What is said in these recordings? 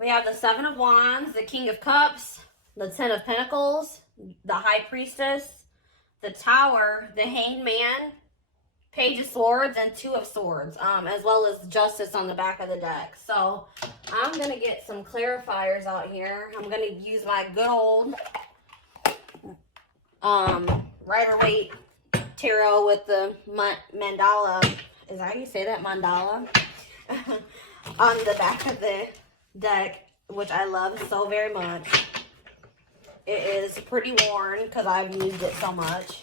We have the Seven of Wands, the King of Cups, the Ten of Pentacles, the High Priestess, the Tower, the Hanged Man, Page of Swords, and Two of Swords, as well as Justice on the back of the deck. So I'm going to get some clarifiers out here. I'm going to use my good old Rider-Waite Tarot with the mandala. Is that how you say that? Mandala? On the back of the deck, which I love so very much. It is pretty worn because I've used it so much.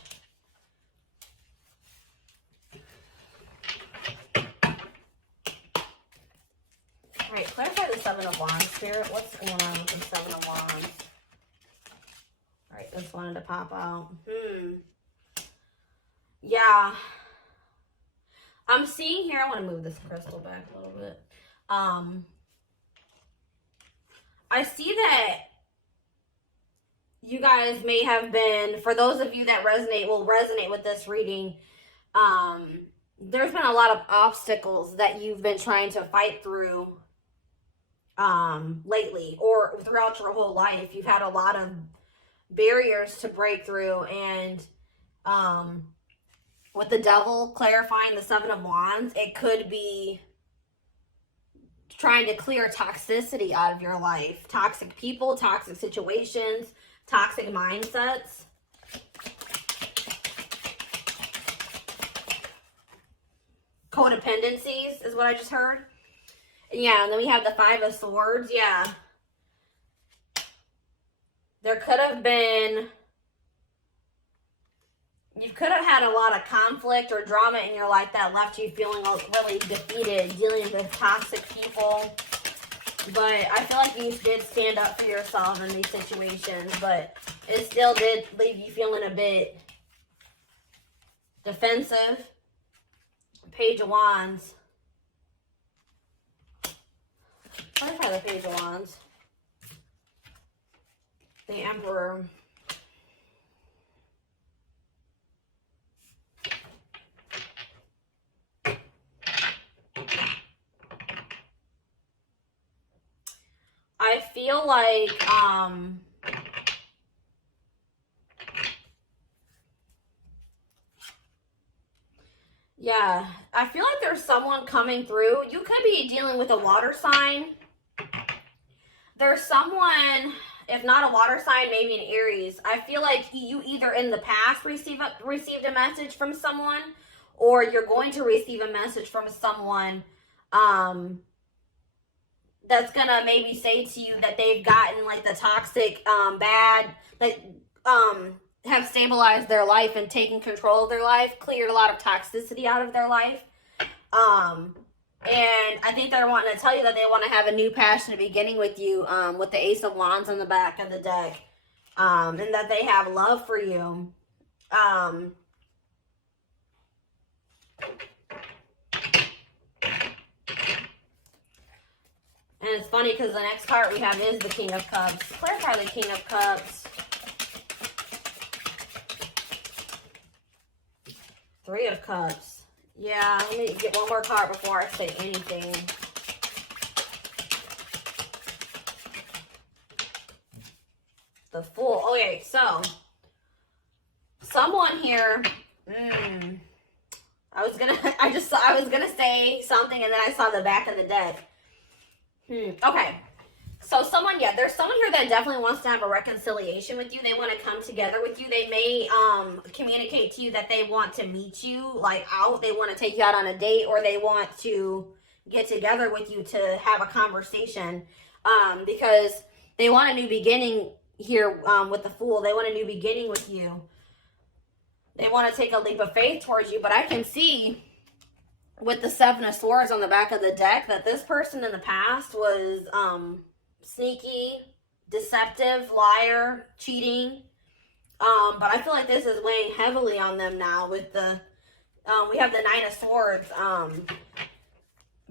Alright, clarify the Seven of Wands, Spirit. What's going on with the Seven of Wands? Alright, this wanted to pop out. Yeah. I'm seeing here, I want to move this crystal back a little bit. I see that you guys may have been, for those of you that will resonate with this reading, there's been a lot of obstacles that you've been trying to fight through lately or throughout your whole life. You've had a lot of barriers to break through, and with the Devil clarifying the Seven of Wands, it could be trying to clear toxicity out of your life. Toxic people, toxic situations, toxic mindsets. Codependencies is what I just heard. Yeah, and then we have the Five of Swords. Yeah. There could have been... You could have had a lot of conflict or drama in your life that left you feeling really defeated, dealing with toxic people. But I feel like you did stand up for yourself in these situations, but it still did leave you feeling a bit defensive. Page of Wands. Clarify the Page of Wands. The Emperor. I feel like, yeah, I feel like there's someone coming through. You could be dealing with a water sign. There's someone, if not a water sign, maybe an Aries. I feel like you either in the past received a message from someone, or you're going to receive a message from someone, that's gonna maybe say to you that they've gotten like the toxic, bad, like, have stabilized their life and taken control of their life, cleared a lot of toxicity out of their life. And I think they're wanting to tell you that they want to have a new passionate beginning with you, with the Ace of Wands on the back of the deck, and that they have love for you. And it's funny because the next card we have is the King of Cups. Clarify the King of Cups. Three of Cups. Yeah, let me get one more card before I say anything. The Fool. Okay, so someone here. I was gonna say something, and then I saw the back of the deck. Okay. So there's someone here that definitely wants to have a reconciliation with you. They want to come together with you. They may communicate to you that they want to meet you, like, out. They want to take you out on a date, or they want to get together with you to have a conversation, because they want a new beginning here, with the Fool. They want a new beginning with you. They want to take a leap of faith towards you, but I can see with the Seven of Swords on the back of the deck that this person in the past was sneaky, deceptive, liar, cheating. But I feel like this is weighing heavily on them now with the, we have the Nine of Swords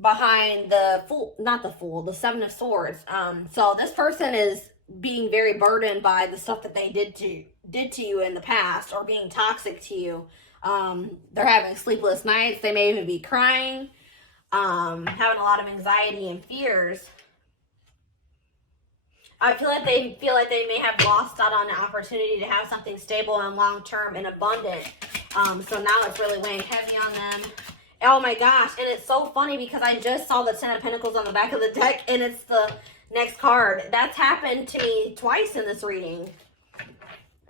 behind the Fool, not the Fool, the Seven of Swords. So this person is being very burdened by the stuff that they did to you in the past, or being toxic to you. They're having sleepless nights. They may even be crying, having a lot of anxiety and fears. I feel like they may have lost out on the opportunity to have something stable and long-term and abundant. So now it's really weighing heavy on them. Oh my gosh. And it's so funny because I just saw the Ten of Pentacles on the back of the deck and it's the next card. That's happened to me twice in this reading.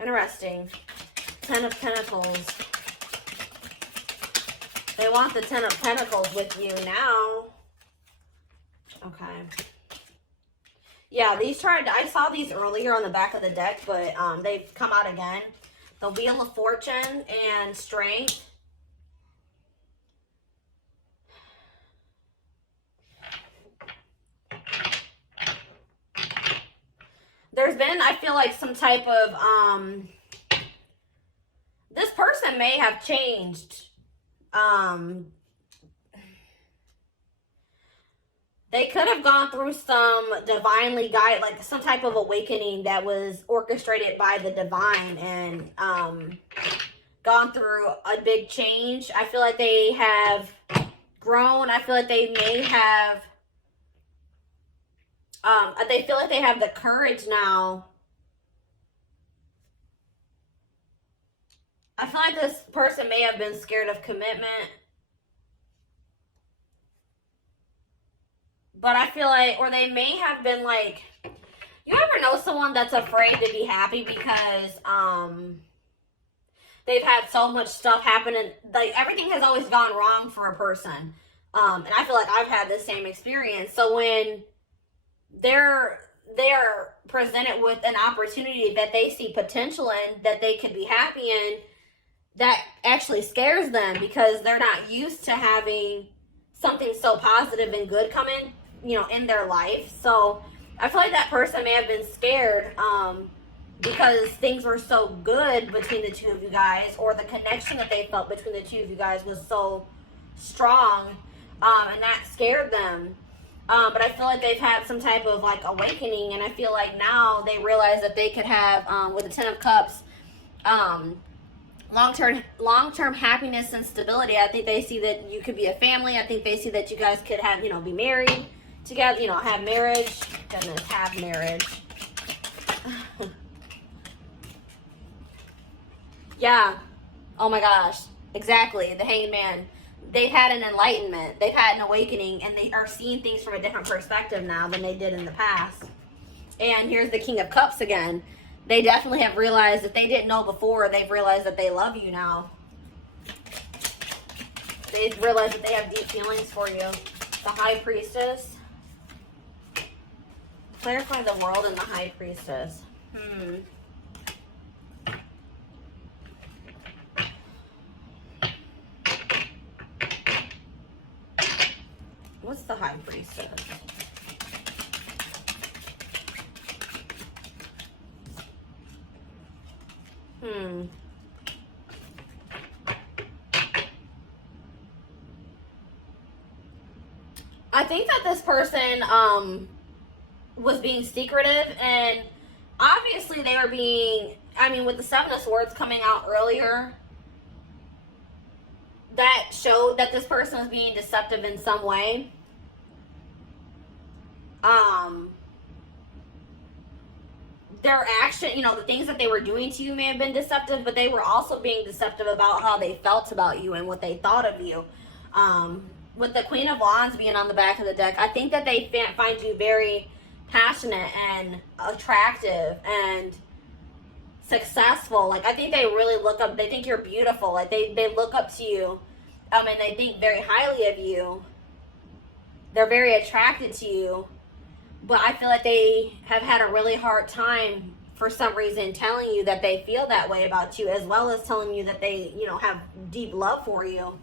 Interesting. Ten of Pentacles. They want the Ten of Pentacles with you now. Okay. Yeah, I saw these earlier on the back of the deck, but they've come out again. The Wheel of Fortune and Strength. There's been, I feel like, some type of, this person may have changed. They could have gone through some divinely guided, like some type of awakening that was orchestrated by the divine and gone through a big change. I feel like they have grown. I feel like they may have, they feel like they have the courage now. I feel like this person may have been scared of commitment. But I feel like, or they may have been like, you ever know someone that's afraid to be happy because they've had so much stuff happen and like everything has always gone wrong for a person. And I feel like I've had the same experience. So when they're presented with an opportunity that they see potential in, that they could be happy in, that actually scares them because they're not used to having something so positive and good come in, you know, in their life. So I feel like that person may have been scared because things were so good between the two of you guys, or the connection that they felt between the two of you guys was so strong, and that scared them. But I feel like they've had some type of like awakening, and I feel like now they realize that they could have, with the Ten of Cups, long-term happiness and stability. I think they see that you could be a family. I think they see that you guys could have, you know, be married together, you know, have marriage. Goodness, have marriage. Yeah. Oh my gosh. Exactly. The Hanged Man. They've had an enlightenment. They've had an awakening, and they are seeing things from a different perspective now than they did in the past. And here's the King of Cups again. They definitely have realized, if they didn't know before, they've realized that they love you now. They've realized that they have deep feelings for you. The High Priestess. Clarify the World and the High Priestess. What's the High Priestess? I think that this person was being secretive, and obviously they were being, I mean, with the Seven of Swords coming out earlier, that showed that this person was being deceptive in some way. Their action, you know, the things that they were doing to you may have been deceptive, but they were also being deceptive about how they felt about you and what they thought of you. With the Queen of Wands being on the back of the deck, I think that they find you very passionate and attractive and successful. Like, I think they really look up, they think you're beautiful. Like, they look up to you, and they think very highly of you. They're very attracted to you. But I feel like they have had a really hard time, for some reason, telling you that they feel that way about you, as well as telling you that they, you know, have deep love for you.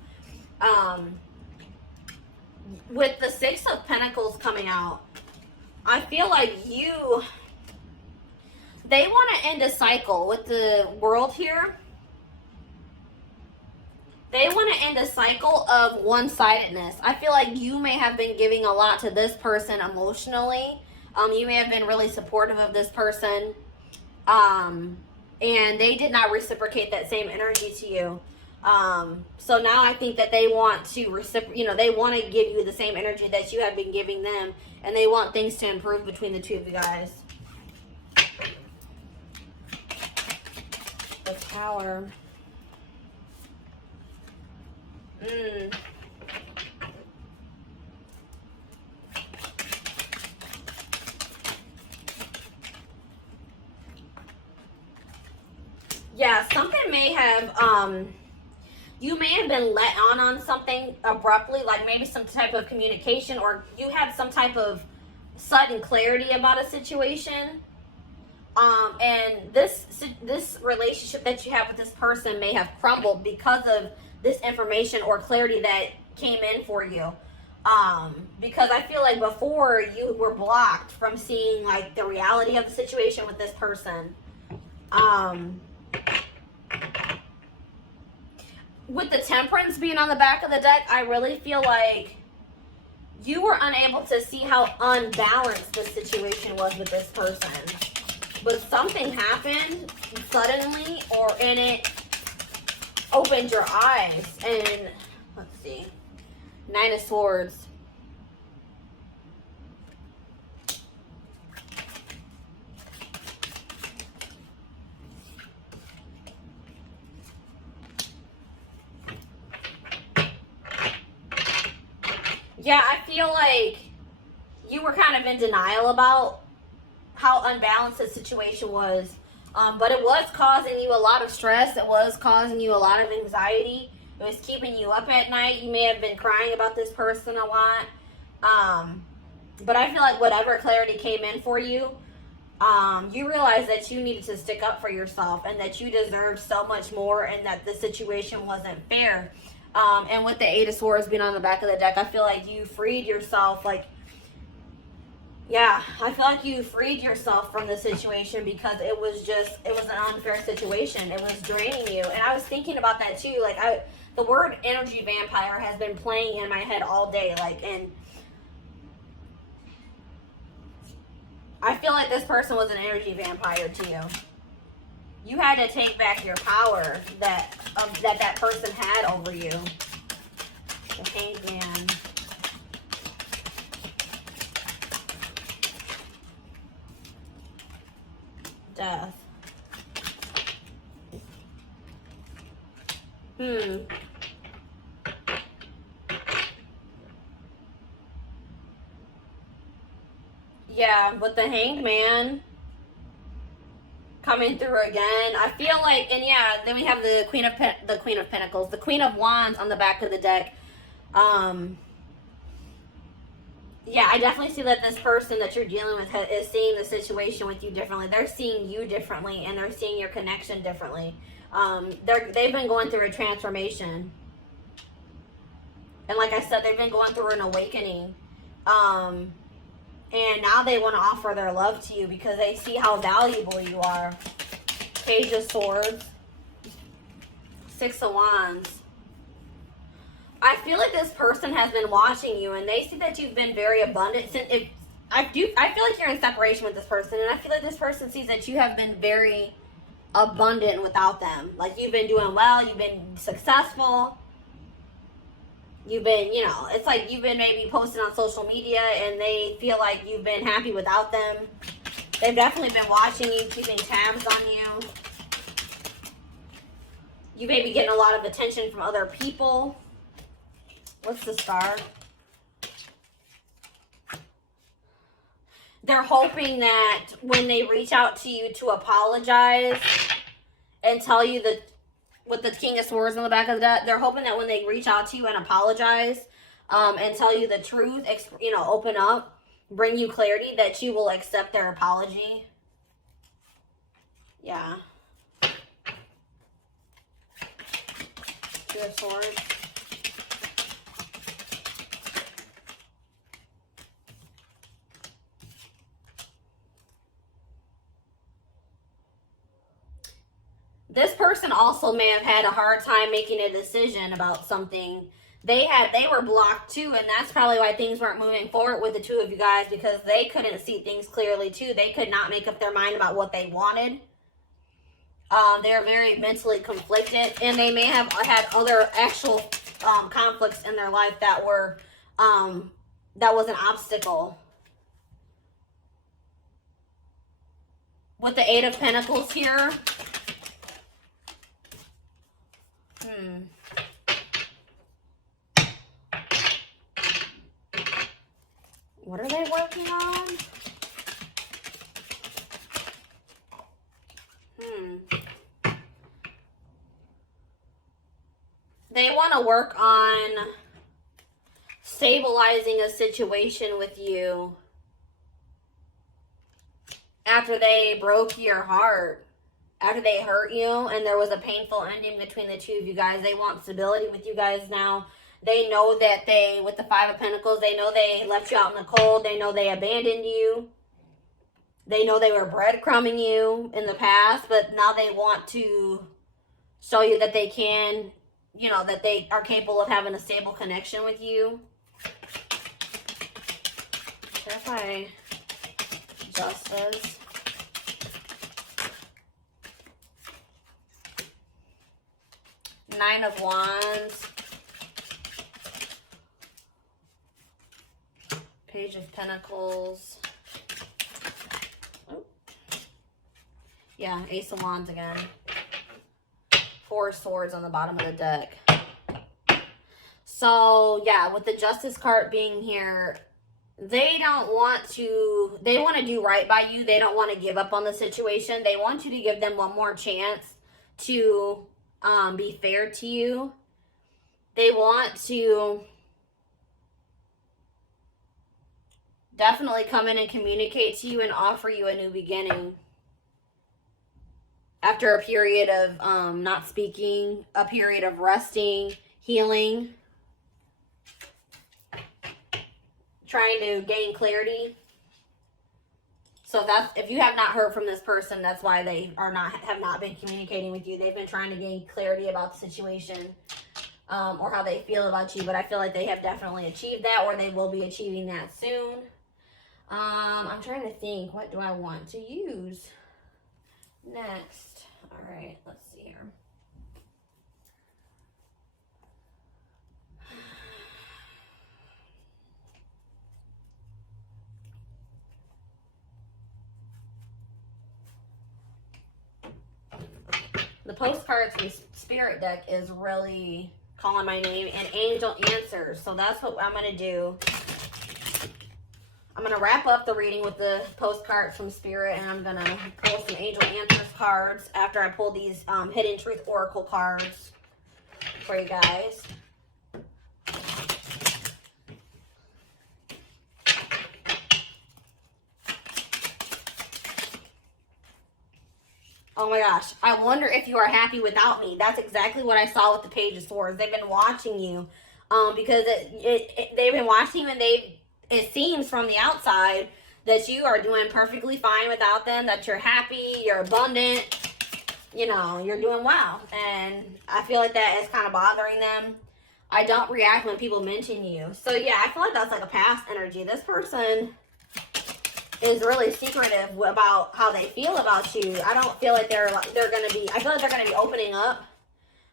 With the Six of Pentacles coming out, I feel like they want to end a cycle with the World here. They want to end a cycle of one-sidedness. I feel like you may have been giving a lot to this person emotionally. You may have been really supportive of this person. And they did not reciprocate that same energy to you. So now I think that they want to they want to give you the same energy that you have been giving them. And they want things to improve between the two of you guys. the Tower. Yeah, something may have, you may have been let on something abruptly, like maybe some type of communication, or you had some type of sudden clarity about a situation. And this relationship that you have with this person may have crumbled because of this information or clarity that came in for you. Because I feel like before you were blocked from seeing like the reality of the situation with this person. With the Temperance being on the back of the deck, I really feel like you were unable to see how unbalanced the situation was with this person. But something happened suddenly, and it opened your eyes. And let's see, 9 of Swords. Yeah, I feel like you were kind of in denial about how unbalanced the situation was. But it was causing you a lot of stress. It was causing you a lot of anxiety. It was keeping you up at night. You may have been crying about this person a lot. But I feel like whatever clarity came in for you, you realized that you needed to stick up for yourself and that you deserved so much more and that the situation wasn't fair. And with the 8 of Swords being on the back of the deck, I feel like you freed yourself. Like, yeah, I feel like you freed yourself from the situation because it was an unfair situation. It was draining you. And I was thinking about that too. Like, the word energy vampire has been playing in my head all day. Like, and I feel like this person was an energy vampire to you. You had to take back your power that person had over you. The Hanged Man. Death. Yeah, with the Hanged Man coming through again, I feel like, and yeah, then we have the Queen of Pentacles, the Queen of Wands on the back of the deck. Yeah, I definitely see that this person that you're dealing with is seeing the situation with you differently. They're seeing you differently, and they're seeing your connection differently. They've been going through a transformation, and like I said, they've been going through an awakening. And now they want to offer their love to you because they see how valuable you are. Page of Swords. 6 of Wands. I feel like this person has been watching you and they see that you've been very abundant. I feel like you're in separation with this person, and I feel like this person sees that you have been very abundant without them. Like, you've been doing well, you've been successful. You've been, you know, it's like you've been maybe posting on social media and they feel like you've been happy without them. They've definitely been watching you, keeping tabs on you. You may be getting a lot of attention from other people. What's the Star? They're hoping that when they reach out to you to apologize and tell you that, with the King of Swords on the back of the deck, they're hoping that when they reach out to you and apologize and tell you the truth, you know, open up, bring you clarity, that you will accept their apology. Yeah. 2 of Swords. This person also may have had a hard time making a decision about something. They were blocked too, and that's probably why things weren't moving forward with the two of you guys, because they couldn't see things clearly too. They could not make up their mind about what they wanted. They're very mentally conflicted, and they may have had other actual conflicts in their life that were that was an obstacle. With the 8 of Pentacles here, They want to work on stabilizing a situation with you after they broke your heart, after they hurt you and there was a painful ending between the two of you guys. They want stability with you guys now. They know that they, with the Five of Pentacles, they know they left you out in the cold. They know they abandoned you. They know they were breadcrumbing you in the past, but now they want to show you that they can, you know, that they are capable of having a stable connection with you. Clarify justice. Nine of Wands. Page of Pentacles. Oh. Yeah, Ace of Wands again. Four of Swords on the bottom of the deck. So, yeah, with the Justice card being here, they don't want to, they want to do right by you. They don't want to give up on the situation. They want you to give them one more chance to be fair to you. They want to definitely come in and communicate to you and offer you a new beginning. After a period of not speaking, a period of resting, healing, trying to gain clarity. So if you have not heard from this person, that's why they have not been communicating with you. They've been trying to gain clarity about the situation or how they feel about you. But I feel like they have definitely achieved that, or they will be achieving that soon. I'm trying to think, what do I want to use next? All right, let's see here. The postcards from Spirit deck is really calling my name, and angel answers. So that's what I'm going to do. I'm going to wrap up the reading with the postcards from Spirit, and I'm going to pull some angel answers cards after I pull these Hidden Truth Oracle cards for you guys. Oh my gosh, I wonder if you are happy without me. That's exactly what I saw with the Page of Swords. They've been watching you because they've been watching you, and it seems from the outside that you are doing perfectly fine without them, that you're happy, you're abundant, you know, you're doing well. And I feel like that is kind of bothering them. I don't react when people mention you. So yeah, I feel like that's like a past energy. This person is really secretive about how they feel about you. I don't feel like they're going to be, I feel like they're going to be opening up.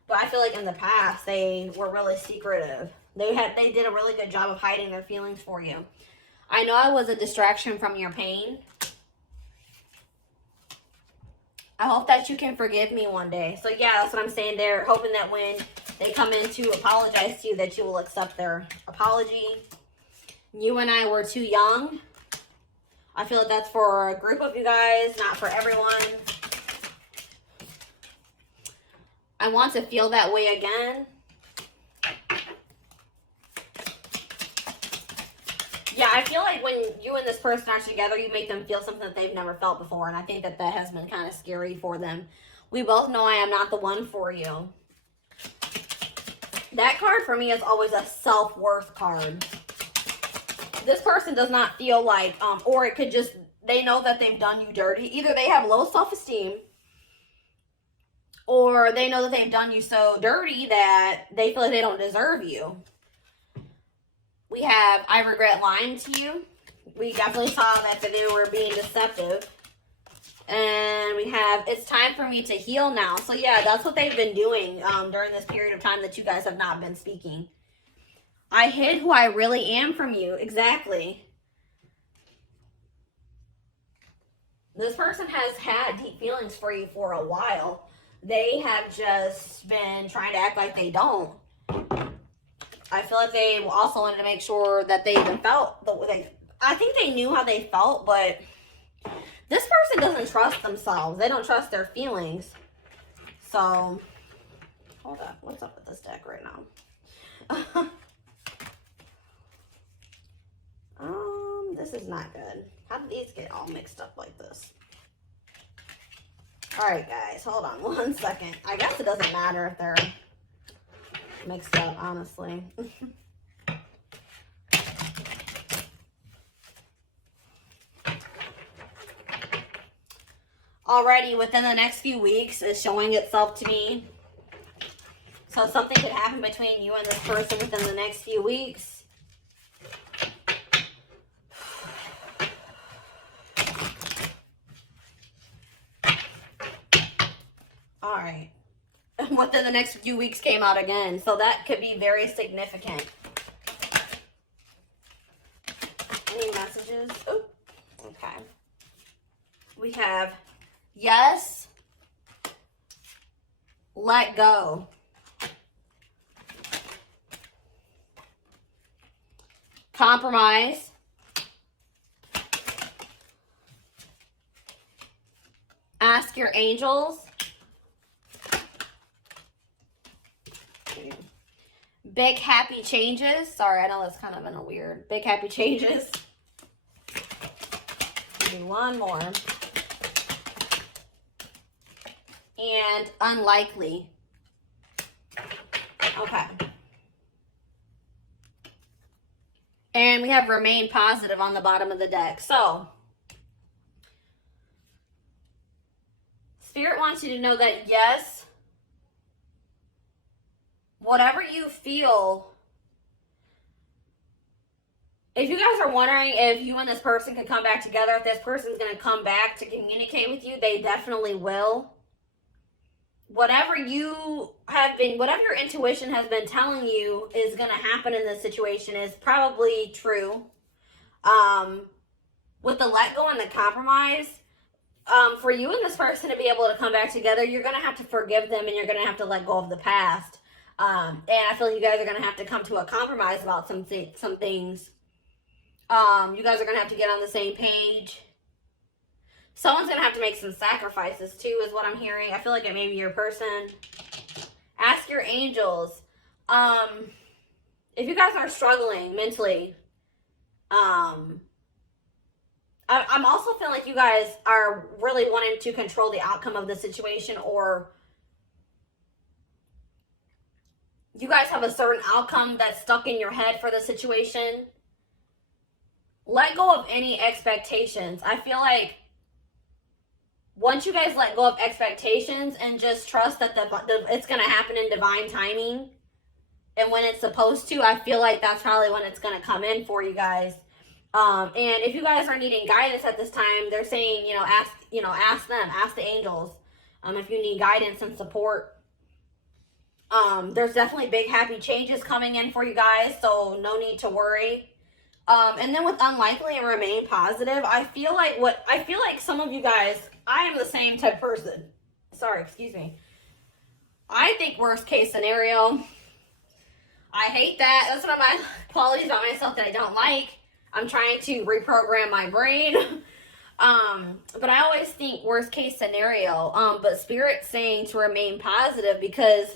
But I feel like in the past, they were really secretive. They did a really good job of hiding their feelings for you. I know I was a distraction from your pain. I hope that you can forgive me one day. So yeah, that's what I'm saying. They're hoping that when they come in to apologize to you, that you will accept their apology. You and I were too young. I feel like that's for a group of you guys, not for everyone. I want to feel that way again. Yeah, I feel like when you and this person are together, you make them feel something that they've never felt before. And I think that that has been kind of scary for them. We both know I am not the one for you. That card for me is always a self-worth card. This person does not feel like, or it could just, they know that they've done you dirty. Either they have low self-esteem, or they know that they've done you so dirty that they feel like they don't deserve you. We have, I regret lying to you. We definitely saw that they were being deceptive. And we have, it's time for me to heal now. So yeah, that's what they've been doing during this period of time that you guys have not been speaking. I hid who I really am from you. Exactly. This person has had deep feelings for you for a while. They have just been trying to act like they don't. I feel like they also wanted to make sure that they even felt the way I think they knew how they felt, but this person doesn't trust themselves. They don't trust their feelings. So, hold up. What's up with this deck right now? This is not good. How did these get all mixed up like this? All right, guys, hold on 1 second. I guess it doesn't matter if they're mixed up, honestly. Already within the next few weeks is showing itself to me. So something could happen between you and this person within the next few weeks. All right. Within the next few weeks came out again. So that could be very significant. Any messages? Oh, okay. We have yes, let go. Compromise. Ask your angels. Big happy changes. Sorry, I know that's kind of in a weird. Big happy changes. Do one more. And unlikely. Okay. And we have remain positive on the bottom of the deck. So, Spirit wants you to know that yes, whatever you feel, if you guys are wondering if you and this person can come back together, if this person's going to come back to communicate with you, they definitely will. Whatever you have been, whatever your intuition has been telling you is going to happen in this situation is probably true. With the let go and the compromise, for you and this person to be able to come back together, you're going to have to forgive them and you're going to have to let go of the past. And I feel like you guys are going to have to come to a compromise about some things. You guys are going to have to get on the same page. Someone's going to have to make some sacrifices too, is what I'm hearing. I feel like it may be your person. Ask your angels. If you guys are struggling mentally, I'm also feeling like you guys are really wanting to control the outcome of the situation, or you guys have a certain outcome that's stuck in your head for the situation. Let go of any expectations. I feel like once you guys let go of expectations and just trust that it's going to happen in divine timing and when it's supposed to, I feel like that's probably when it's going to come in for you guys. And if you guys are needing guidance at this time, they're saying, ask them, ask the angels. If you need guidance and support. There's definitely big happy changes coming in for you guys, so no need to worry. And then with unlikely and remain positive, I feel like some of you guys, I am the same type of person. Sorry, excuse me. I think worst case scenario. I hate that. That's one of my qualities about myself that I don't like. I'm trying to reprogram my brain. But I always think worst case scenario. But Spirit's saying to remain positive, because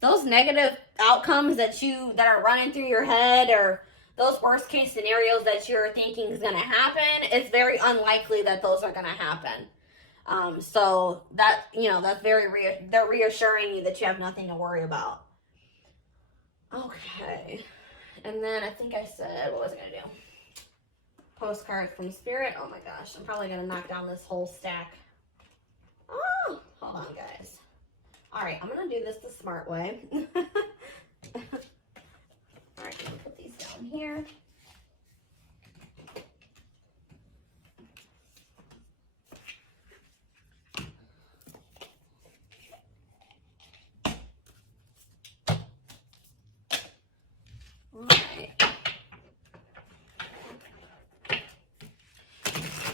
those negative outcomes that are running through your head, or those worst case scenarios that you're thinking is going to happen, it's very unlikely that those are going to happen. So that, that's they're reassuring you that you have nothing to worry about. Okay. And then I think I said, what was I going to do? Postcards from Spirit. Oh my gosh. I'm probably going to knock down this whole stack. Oh, hold on, guys. All right. I'm going to do this the smart way. All right. I'm going to put these down here.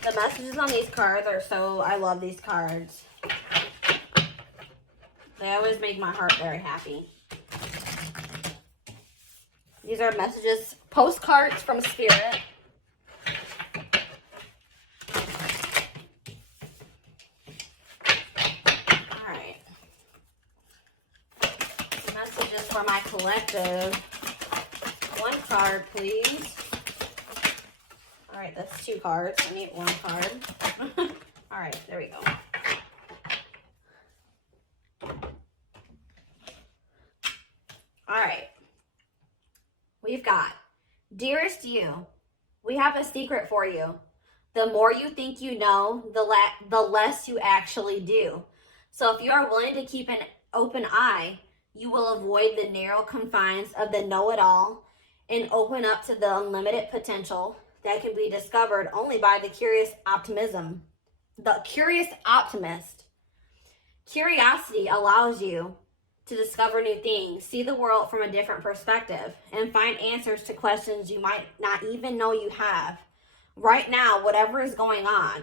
The messages on these cards are I love these cards. They always make my heart very happy. These are messages, postcards from Spirit. All right. for my collective. One card, please. All right, that's 2 cards. I need 1 card. All right, there we go. All right. We've got, dearest you, we have a secret for you. The more you think you know, the less you actually do. So if you are willing to keep an open eye, you will avoid the narrow confines of the know-it-all and open up to the unlimited potential that can be discovered only by the curious optimism. The curious optimist. Curiosity allows you to discover new things, see the world from a different perspective, and find answers to questions you might not even know you have. Right now, whatever is going on,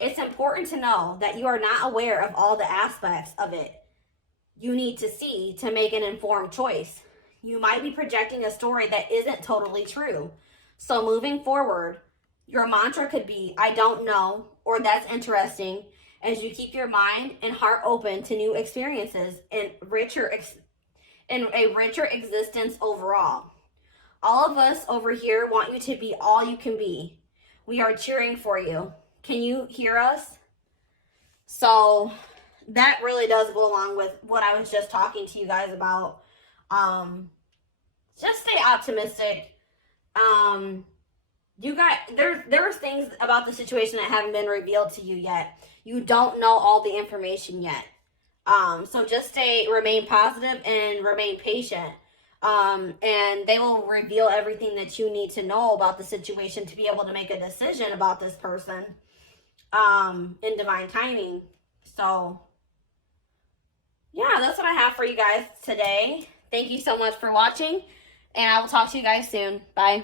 it's important to know that you are not aware of all the aspects of it you need to see to make an informed choice. You might be projecting a story that isn't totally true. So moving forward, your mantra could be, I don't know, or that's interesting, as you keep your mind and heart open to new experiences and a richer existence overall. All of us over here want you to be all you can be. We are cheering for you. Can you hear us? So that really does go along with what I was just talking to you guys about. Just stay optimistic. You guys, there's things about the situation that haven't been revealed to you yet. You don't know all the information yet. So just remain positive and remain patient. And they will reveal everything that you need to know about the situation to be able to make a decision about this person, in divine timing. So yeah, that's what I have for you guys today. Thank you so much for watching, and I will talk to you guys soon. Bye.